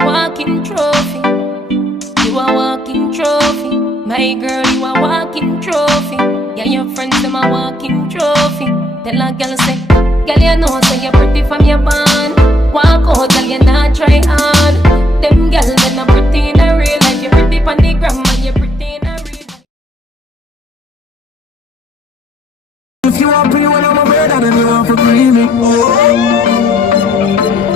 a walking trophy. You a walking trophy. My girl, you a walking trophy. Yeah, your friends, them a walking trophy. Tell a girl say, girl, you know say you're pretty from your band. Walk out, girl, you not try hard. Them girls, they not pretty in a real life. You're pretty on the gram, and you're pretty in a real life. If you want pretty when I'm a bird, then you want for dreaming.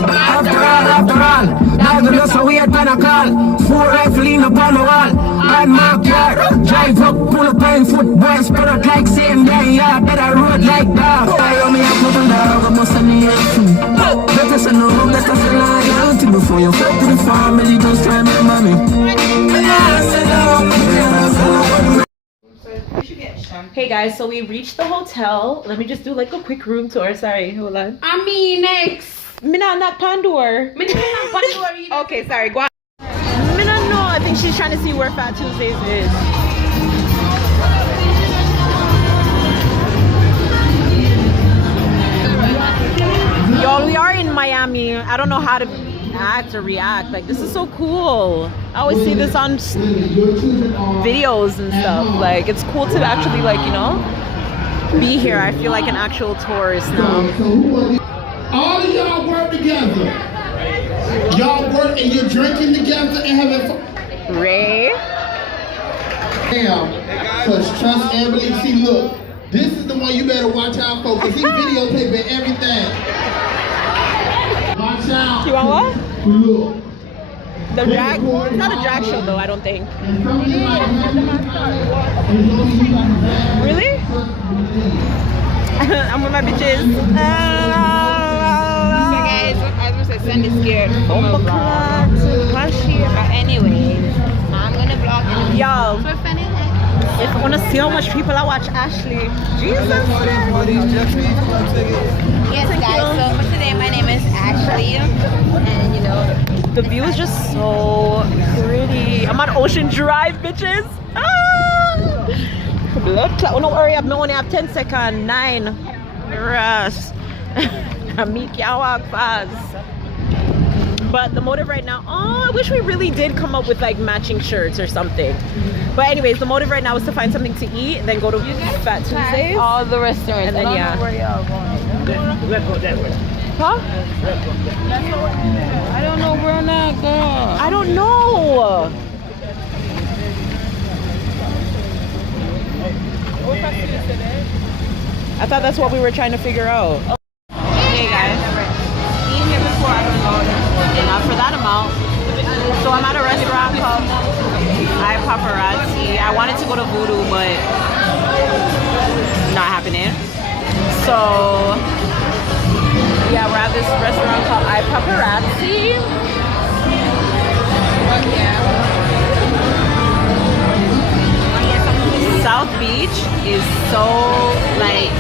After all, that's the just a weird pan of call. 4 rifle in upon the wall. And my car, drive up, pull up on foot. Boys spread out like same day, yeah, better road like that. I owe me a couple dog, I must have me a two. Better say no, better say loyalty. Before you fuck to the family, just try me, mommy. Hey guys, so we reached the hotel. Let me just do like a quick room tour. Sorry, hold on. I mean, next. Me not Pandora. Okay, sorry. Go on. Me not know. I think she's trying to see where Fat Tuesdays is. Y'all, we are in Miami. I don't know how to act or react. Like, this is so cool. I always see this on videos and stuff. Like, it's cool to actually, like, you know, be here. I feel like an actual tourist now. All of y'all work together. Y'all work and you're drinking together and having fun. Ray? Damn. Because trust and believe. See, look. This is the one you better watch out for because he's videotaping everything. Watch out. You want what? Look. The drag? It's not a drag show though, I don't think. Really? I'm with my bitches. Send is scared. But anyways, I'm gonna vlog. Yo, if you wanna see how much people I watch Ashley, Jesus. Yes, guys. So for today, my name is Ashley, and you know, the view is just so pretty. I'm on Ocean Drive, bitches. Ah! Blood clot. Oh, no, hurry up. I only have 10 seconds. 9. Rush. I can't walk fast. But the motive right now, oh, I wish we really did come up with like matching shirts or something. But anyways, the motive right now is to find something to eat and then go to Fat Tuesdays. all the restaurants. And then, I don't yeah. know where y'all going. Let's go that way. Huh? I don't know where not going. I don't know. I thought that's what we were trying to figure out. Hey guys, eating here before I don't know. Not for that amount. So I'm at a restaurant called I Paparazzi. I wanted to go to Voodoo, but not happening. So yeah, we're at this restaurant called I Paparazzi. South Beach is so like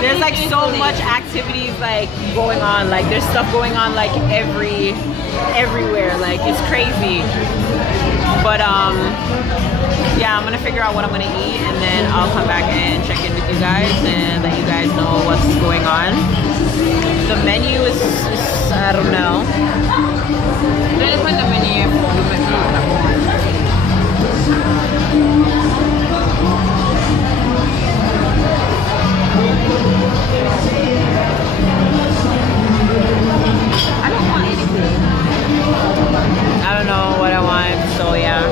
there's like so much activities like going on, like there's stuff going on like everywhere, like it's crazy. But yeah, I'm gonna figure out what I'm gonna eat and then I'll come back and check in with you guys and let you guys know what's going on. The menu is I don't know. Depende the menu. I don't want anything. I don't know what I want, so yeah.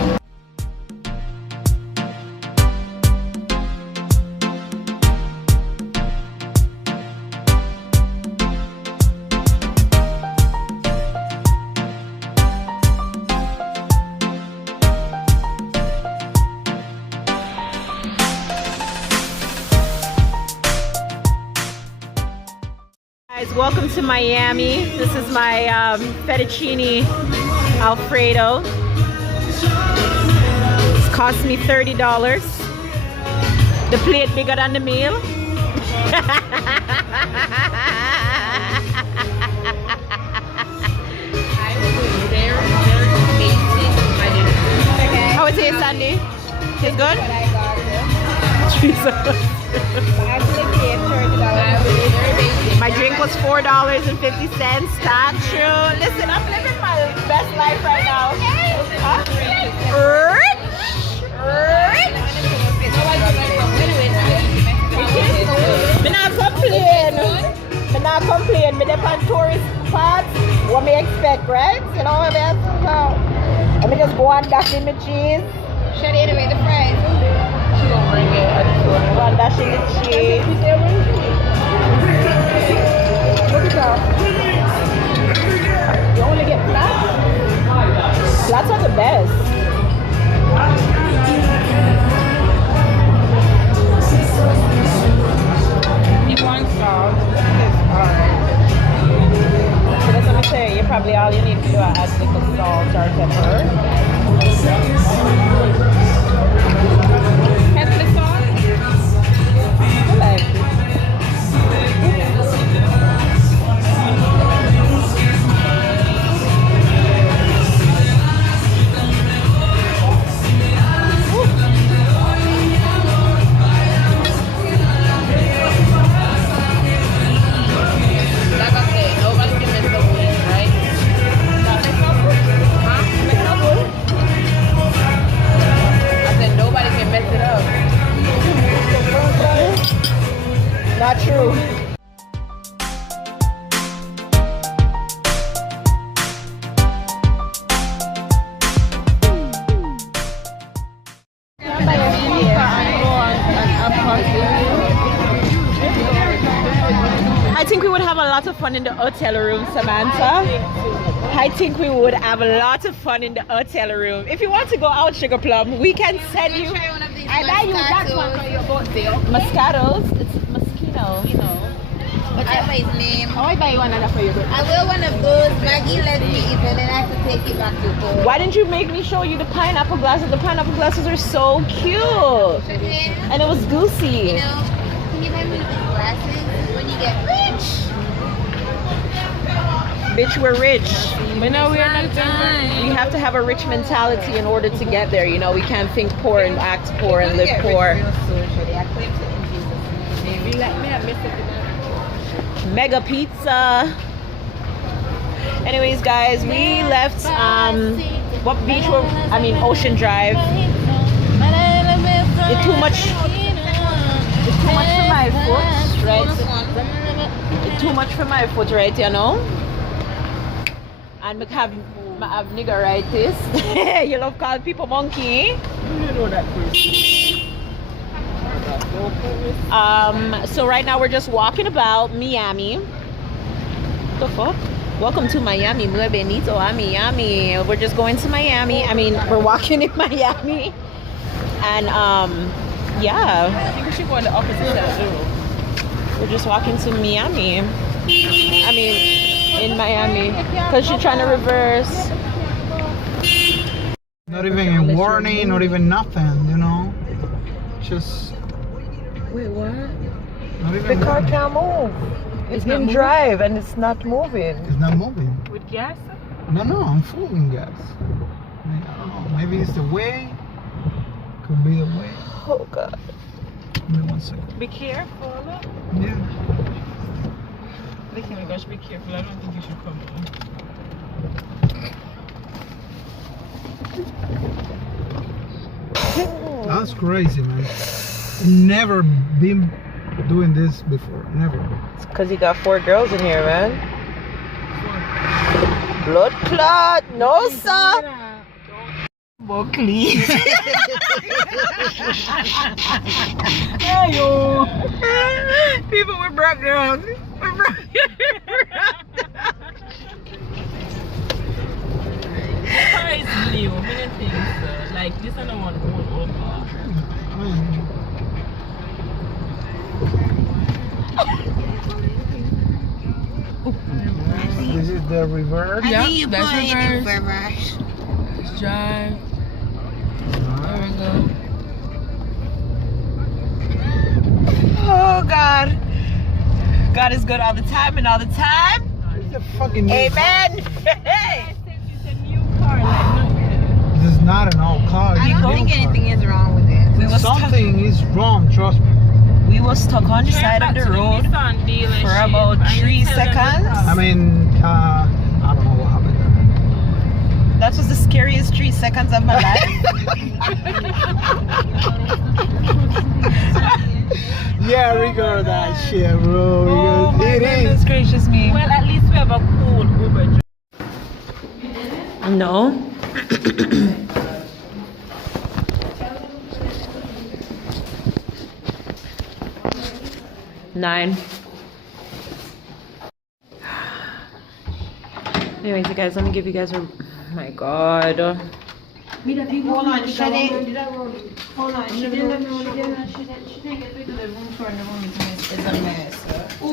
Welcome to Miami. This is my fettuccine Alfredo. It's cost me $30. The plate bigger than the meal. How is it, Sandy? It's good? Jesus. My drink was $4.50. Statue. Listen, I'm living my best life right now. Huh? Rich. Me not complain. Me dey on tourist spots. What me expect, right? You know what I mean? So, let me just go and dash in the cheese. Should I away the fries? She gonna bring it. Go and dash in the cheese. Look at that. You only get flats? Flats are the best. You want salt? So that's what I'm saying. You probably all you need to do is add little salt or pepper. Pepper salt? Okay. Not true. I think we would have a lot of fun in the hotel room, Samantha. I think we would have a lot of fun in the hotel room. If you want to go out, Sugar Plum, we can send you. I buy you that one for your birthday. Moscatos. It's mosquito. Whatever his name. Oh, I buy you another for your birthday. I will one of those. Maggie let me eat and then I have to take it back to home. Why didn't you make me show you the pineapple glasses? The pineapple glasses are so cute. And it was goosey. You know, can you buy me one of these glasses when you get rich? Bitch, we're rich. We know we are not done. We have to have a rich mentality in order to get there. You know, we can't think poor and act poor and live poor. Mega pizza. Anyways, guys, we left what beach were Ocean Drive. It's too much for my foot, right? It's too much for my foot, right, you know? And I have niggeritis. You love calling people monkey. You know that so right now we're just walking about Miami. What the fuck? Welcome to Miami, muy benito a Miami. We're just going to Miami. We're walking in Miami. And yeah. I think we should go on the opposite side of the road. We're just walking to Miami. In Miami. Because she's trying to reverse. Not even a warning, not even nothing, you know? Just... Wait, what? Not even The car warning. can't move. It's in drive and it's not moving. It's not moving. With gas? No, I'm full in gas. I don't know, maybe it's the way. Could be the way. Oh, God. Give me 1 second. Be careful. Yeah. Oh my gosh, be careful. I don't think you should come on. That's crazy, man. Never been doing this before. Never. It's because you got 4 girls in here, man. Blood clot. No, sir. Buckley. Hey, yo. People were brought down. Surprisingly, many things like this and I want to go This is the reverse. I think you put it in reverse. Let's drive. There we go. Oh, God. God is good all the time and all the time. It's a fucking new Amen. Hey. It's a new car, This is not an old car. I don't think anything is wrong with it. We was Something is wrong, trust me. was stuck on the side of the road for about 3 seconds. I mean, I don't know what happened there. That was the scariest 3 seconds of my life. Yeah, we got that shit, bro. Oh my It goodness is. gracious me. Well, at least we have a cool Uber. No. Nine. Anyways, you guys, let me give you guys a. Oh my god. Hold on, Shade. Hold on, she didn't get rid of the room for the room is a mess.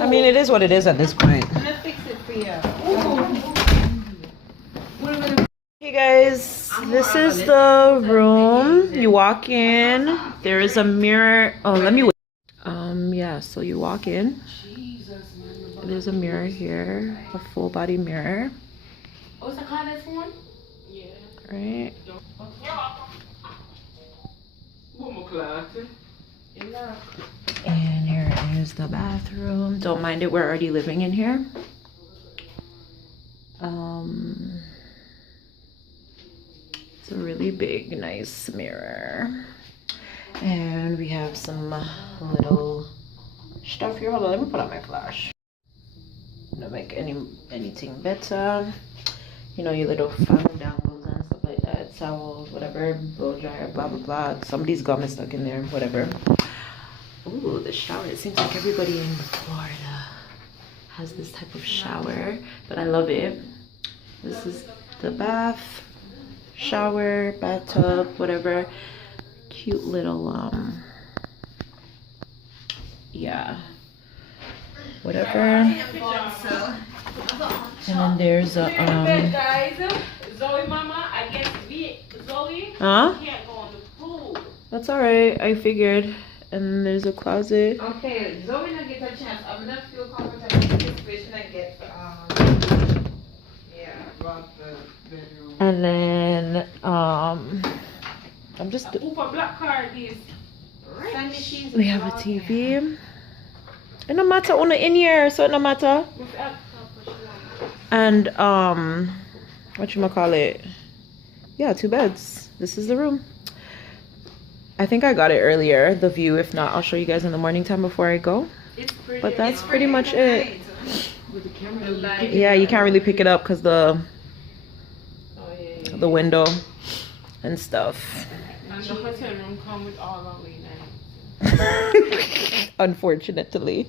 I mean, it is what it is at this point. I'm gonna fix it for you. Hey guys, this is the room. You walk in. There is a mirror. Oh, let me wait. Yeah, so you walk in. There's a mirror here, a full body mirror. What's the car that's one? Right. And here is the bathroom. Don't mind it, we're already living in here. It's a really big, nice mirror. And we have some little stuff here. Hold on, let me put on my flash. To make anything better. You know, your little fan dangles and stuff like that, towels, whatever, blow dryer, blah blah blah. Somebody's gum is stuck in there, whatever. Ooh, the shower. It seems like everybody in Florida has this type of shower, but I love it. This is the bath, shower, bathtub, whatever. Cute little yeah, whatever. And then there's a guys, Zoe mama, I guess Zoe huh? can't go on the pool. That's alright, I figured. And there's a closet. Okay, Zoe not get a chance. I'm not feel comfortable in this situation and get rock the bedroom. And then I'm just For black card is we have a TV. It no matter on in here, so it no matter. And whatchamacallit? Yeah, 2 beds. This is the room. I think I got it earlier, the view. If not, I'll show you guys in the morning time before I go. But that's pretty much it. Yeah, you can't really pick it up because the window and stuff. and the hotel room come with all our way night. Unfortunately.